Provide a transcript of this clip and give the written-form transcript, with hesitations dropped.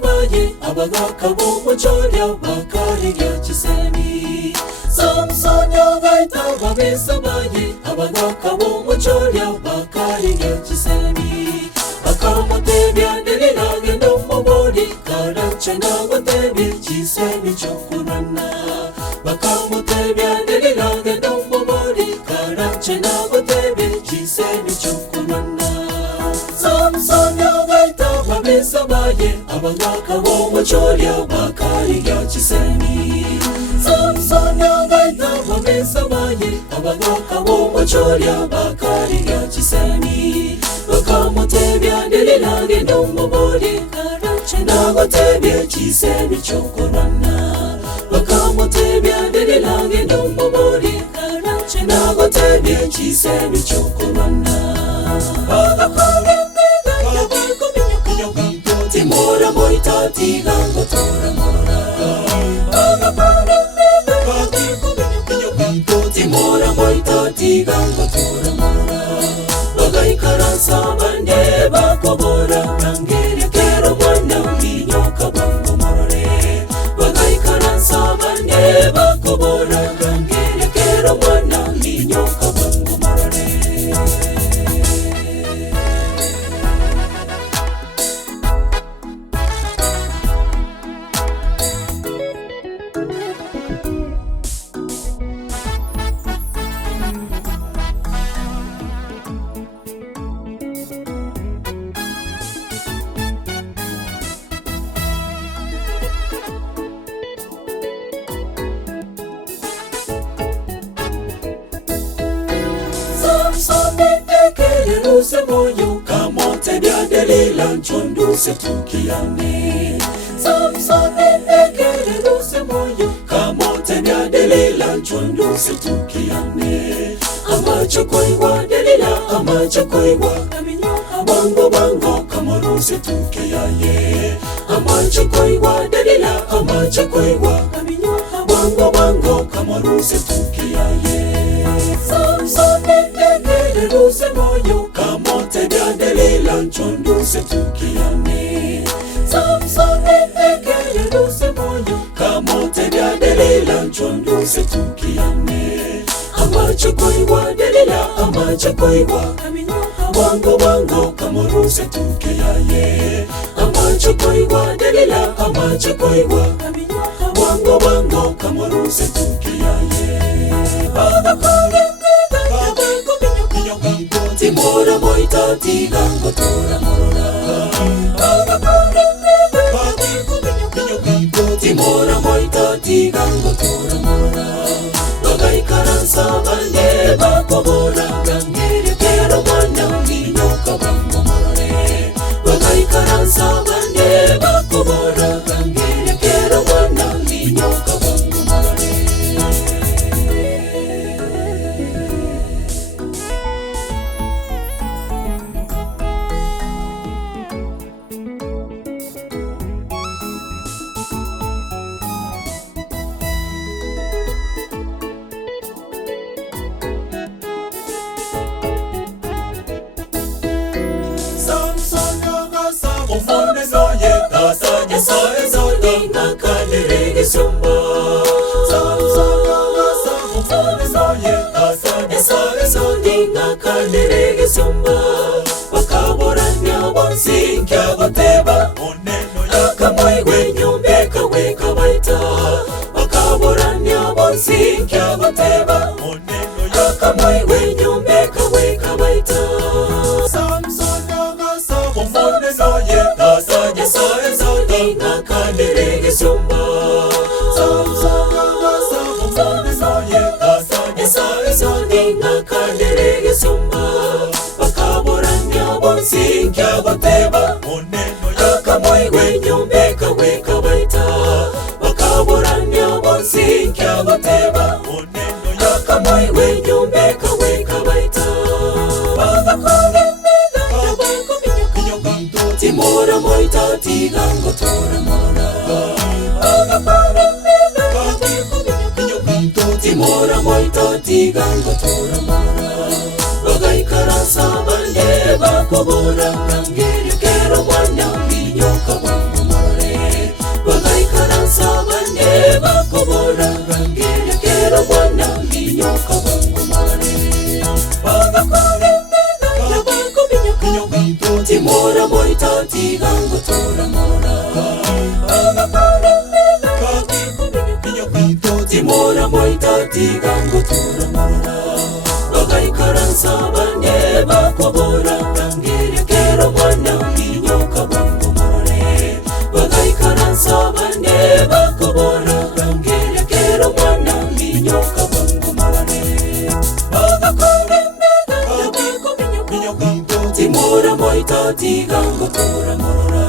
babisabaye abagakabo mucorya bakarya Kisemi. Samson yagaita babisabaye abagakabo mucorya bakarya Kisemi. Akamutebya Delila gendo mubodi karacha nagotebya Kisemi chokurana. Bakamutebya Delila gendo mubodi karacha nagotebya Kisemi chokurana. Samson yagaita babisabaye abagakabo mucorya bakarya Kisemi. Samson yagaita babisabaye abagakabo mucorya bakarya Kisemi. Bakamutebya Delila gendo mubodi karacha nagotebya Kisemi chokurana. Bakamutebya Delila gendo mubodi karacha nagotebya Kisemi chokurana. Timora moita tigango tora morora. Timora moita tigango tora morora. Bagai karasa bande bakobora rangere kero mwana minyo kabango morore. Bagai karasa bande bakobora rangere kero mwana minyo kabango morore. Moyo kamotebya Delila nchonduse tukiane. Samson ekeleluse moyo kamotebya Delila nchonduse tukiane. Amachokoiwa Delila amachokoiwa kaminyoka bango bango kamoruse tukiaye. Amachokoiwa Delila amachokoiwa kaminyoka bango bango kamoruse tukiaye. Samson ekeleluse moyo kamotebya Delila nchonduse tukiane. Samson ekeleluse moyo kamotebya Delila nchonduse tukiane. Amachokoiwa Delila amachokoiwa kaminyoka bango bango kamoruse tukiaye. Amachokoiwa Delila amachokoiwa kaminyoka bango bango kamoruse tukiaye. Timora moita tigango tora morora. Timora moita tigango tora morora. Bagai karansa bande bakobora rangere kero mwana minyo kabango morore. Bagai karansa bande bakobora rangere kero mwana minyo kabango morore. Ufone zoye kasanya soe zote ngakalirege sumba. Samsonga ufone zoye kasanya soe zote ngakalirege sumba. Wakaboranya bonsi kya goteba oneno yakamwe nyumbe kawe kabaita. Wakaboranya bonsi kya goteba oneno yakamwe nyumbe kawe kabaita. Ufone zoye kasanya soe zote ngakalirege sumba. Samsonga ufone zoye kasanya soe zote ngakalirege sumba. Wakaboranya bonsi kya goteba oneno yakamwe nyumbe kawe kabaita. Wakaboranya bonsi kya goteba oneno yakamwe nyumbe kawe kabaita. Timora moita tigango tora morora. Timora moita tigango tora morora. Bagai karasa bande bakobora rangere kero mwana minyo kabango morore. tigango tora morora timora moita tigango tora morora wagaikaransa bane bakobora tangiria kero mwana minyoka bongo morore wagaikaransa bane bakobora tangiria kero mwana minyoka bongo morore timora moita tigango tora morora